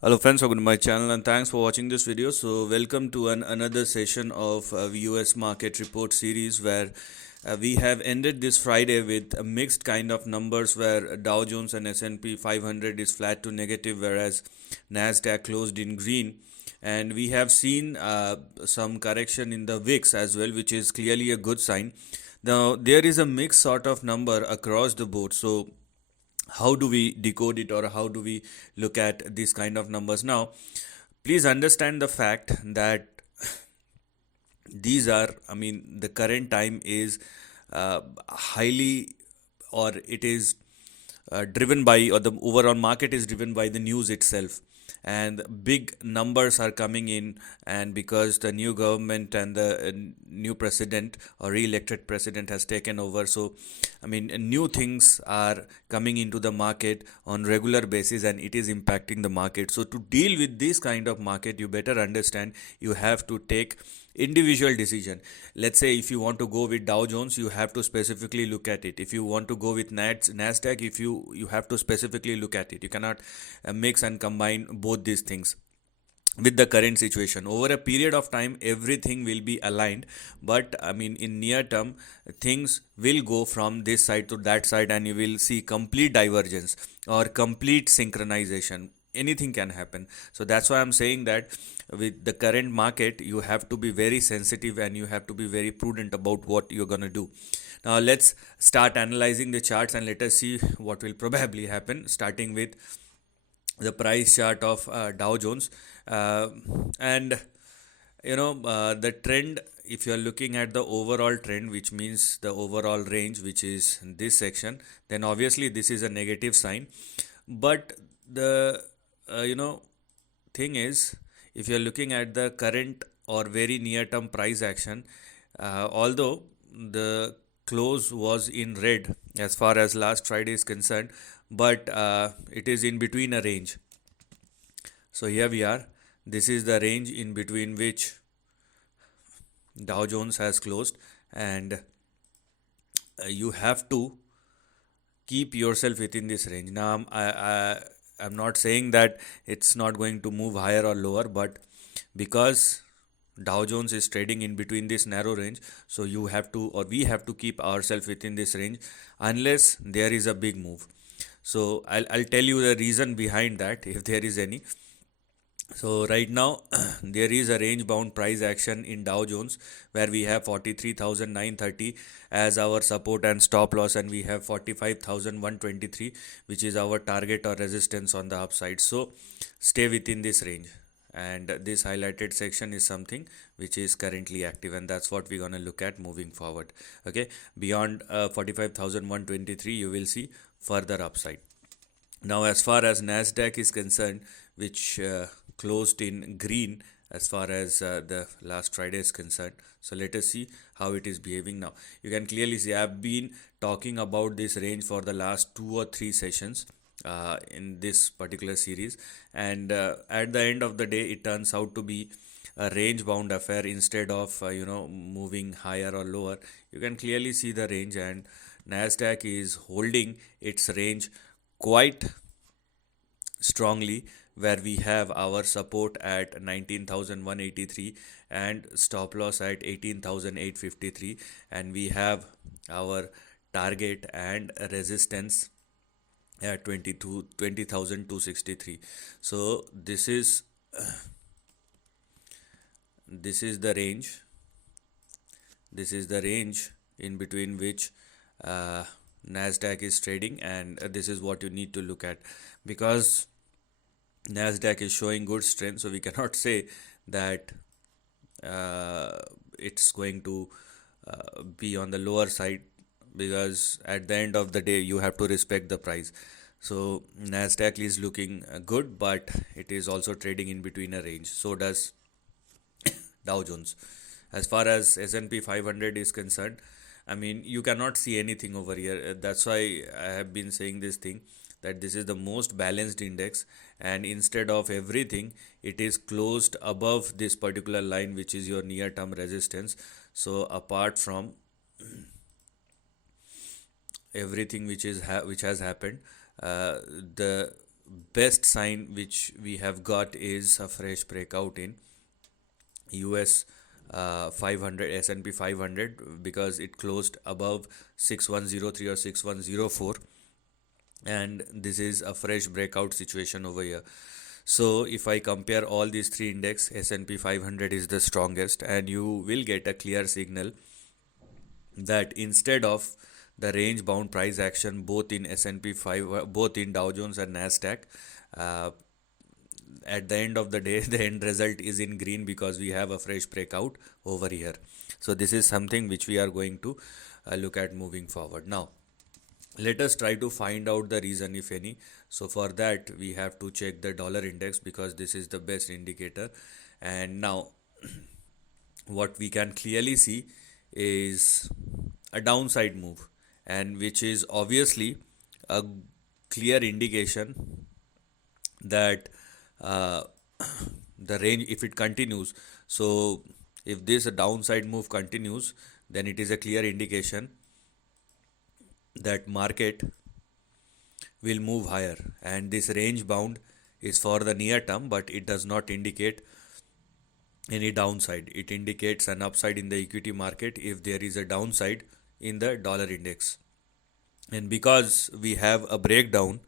Hello friends, welcome to my channel and thanks for watching this video. So welcome to another session of US market report series where we have ended this Friday with a mixed kind of numbers where Dow Jones and S&P 500 is flat to negative, whereas Nasdaq closed in green. And we have seen some correction in the VIX as well, which is clearly a good sign. Now there is a mixed sort of number across the board. So how do we decode it, or how do we look at these kind of numbers? Now please understand the fact that the current time is highly, or it is driven by, or the overall market is driven by the news itself, and big numbers are coming in. And because the new government and the new president or re-elected president has taken over, so new things are coming into the market on regular basis, and it is impacting the market. So to deal with this kind of market, you better understand, you have to take individual decision. Let's say if you want to go with Dow Jones, you have to specifically look at it. If you want to go with Nasdaq, if you have to specifically look at it. You cannot mix and combine both these things with the current situation. Over a period of time, everything will be aligned, but in near term, things will go from this side to that side, and you will see complete divergence or complete synchronization. Anything can happen. So that's why I'm saying that with the current market, you have to be very sensitive and you have to be very prudent about what you're going to do. Now let's start analyzing the charts and let us see what will probably happen, starting with the price chart of Dow Jones. And the trend, if you are looking at the overall trend, which means the overall range, which is this section, then obviously this is a negative sign. But the thing is, if you are looking at the current or very near term price action, although the close was in red as far as last Friday is concerned, but it is in between a range. So here we are. This is the range in between which Dow Jones has closed, and you have to keep yourself within this range. Now I'm not saying that it's not going to move higher or lower, but because Dow Jones is trading in between this narrow range, so you have to, or we have to keep ourselves within this range unless there is a big move. So I'll tell you the reason behind that, if there is any. So right now there is a range bound price action in Dow Jones where we have 43,930 as our support and stop loss, and we have 45,123 which is our target or resistance on the upside. So stay within this range, and this highlighted section is something which is currently active, and that's what we're going to look at moving forward. Okay, beyond 45,123 you will see further upside. Now as far as Nasdaq is concerned, which closed in green as far as the last Friday is concerned. So let us see how it is behaving now. You can clearly see I've been talking about this range for the last 2 or 3 sessions in this particular series, and at the end of the day it turns out to be a range bound affair instead of moving higher or lower. You can clearly see the range, and Nasdaq is holding its range quite strongly, where we have our support at 19,183 and stop loss at 18,853, and we have our target and resistance at 20,263. So this is the range. This is the range in between which Nasdaq is trading, and this is what you need to look at, because Nasdaq is showing good strength, so we cannot say that it's going to be on the lower side, because at the end of the day you have to respect the price. So Nasdaq is looking good, but it is also trading in between a range. So does Dow Jones. As far as S&P 500 is concerned, you cannot see anything over here. That's why I have been saying this thing, that this is the most balanced index, and instead of everything, it is closed above this particular line, which is your near term resistance. So apart from everything which has happened, the best sign which we have got is a fresh breakout in US 500, S&P 500, because it closed above 6103 or 6104, and this is a fresh breakout situation over here. So if I compare all these three index, S&P 500 is the strongest, and you will get a clear signal that instead of the range bound price action both in S&P 5, both in Dow Jones and Nasdaq, uh, at the end of the day the end result is in green because we have a fresh breakout over here. So this is something which we are going to look at moving forward. Now let us try to find out the reason, if any. So for that we have to check the dollar index because this is the best indicator. And now what we can clearly see is a downside move, and which is obviously a clear indication that uh, the range, if it continues, so if this a downside move continues, then it is a clear indication that market will move higher, and this range bound is for the near term, but it does not indicate any downside. It indicates an upside in the equity market if there is a downside in the dollar index. And because we have a breakdown,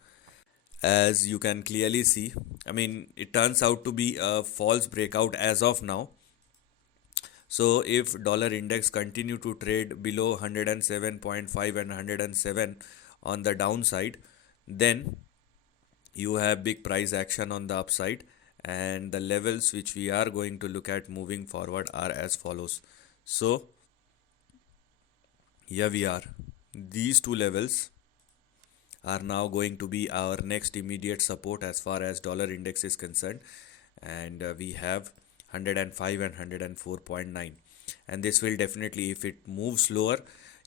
as you can clearly see, I mean, it turns out to be a false breakout as of now. So if dollar index continue to trade below 107.5 and 107 on the downside, then you have big price action on the upside, and the levels which we are going to look at moving forward are as follows. So here we are. These two levels are now going to be our next immediate support as far as dollar index is concerned, and we have 105 and 104.9, and this will definitely, if it moves lower,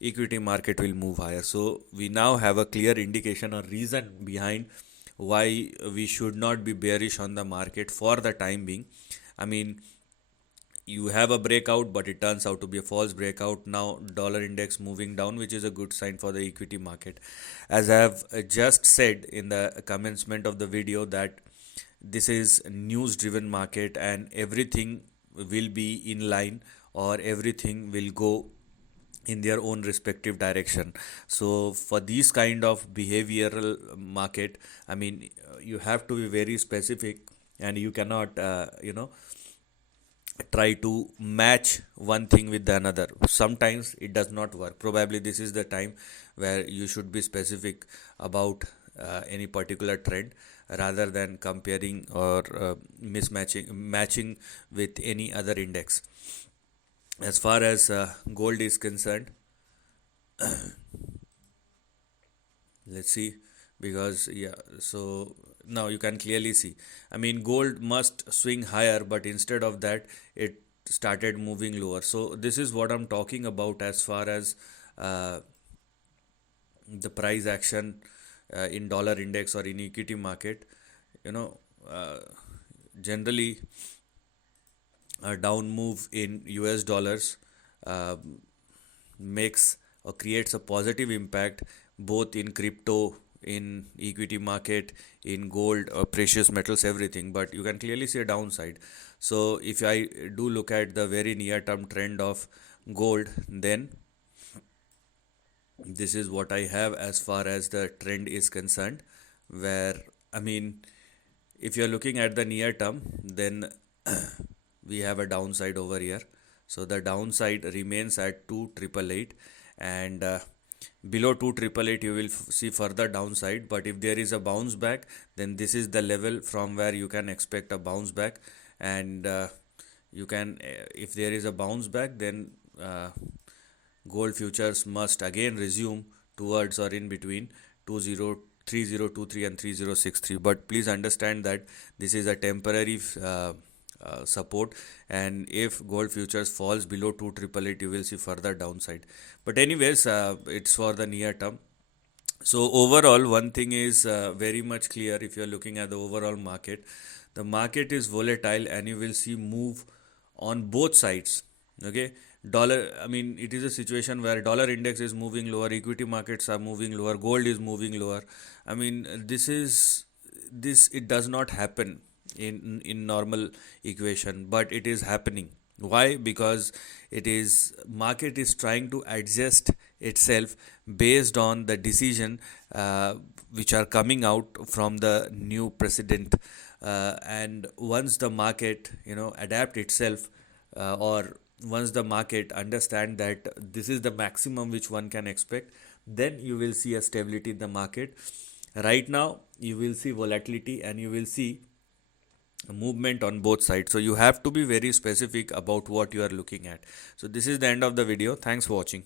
equity market will move higher. So we now have a clear indication or reason behind why we should not be bearish on the market for the time being. I mean, you have a breakout, but it turns out to be a false breakout. Now dollar index moving down, which is a good sign for the equity market. As I have just said in the commencement of the video, that this is news driven market and everything will be in line, or everything will go in their own respective direction. So for these kind of behavioral market, I mean, you have to be very specific, and you cannot try to match one thing with the another. Sometimes it does not work. Probably this is the time where you should be specific about any particular trend, rather than comparing or matching with any other index. As far as gold is concerned, let's see, because yeah, so now you can clearly see, I mean, gold must swing higher, but instead of that it started moving lower. So this is what I'm talking about as far as uh, the price action in dollar index or in equity market. you know uh, Generally a down move in US dollars uh, makes or creates a positive impact both in crypto, in equity market, in gold or precious metals, everything. But you can clearly see a downside. So if I do look at the very near term trend of gold, then this is what I have as far as the trend is concerned, where, I mean, if you're looking at the near term, then we have a downside over here. So the downside remains at 2888, and below 2888 you will see further downside. But if there is a bounce back, then this is the level from where you can expect a bounce back. And you can if there is a bounce back, then gold futures must again resume towards or in between 3023 and 3063. But please understand that this is a temporary support, and if gold futures falls below 2888, you will see further downside. But anyways, it's for the near term. So overall, one thing is very much clear. If you're looking at the overall market, the market is volatile, and you will see move on both sides. Okay, dollar, I mean, it is a situation where dollar index is moving lower, equity markets are moving lower, gold is moving lower. I mean, this it does not happen in normal equation, but it is happening. Why? Because it is market is trying to adjust itself based on the decision which are coming out from the new president, and once the market adapt itself, or once the market understand that this is the maximum which one can expect, then you will see a stability in the market. Right now you will see volatility and you will see movement on both sides, so you have to be very specific about what you are looking at. So this is the end of the video. Thanks for watching.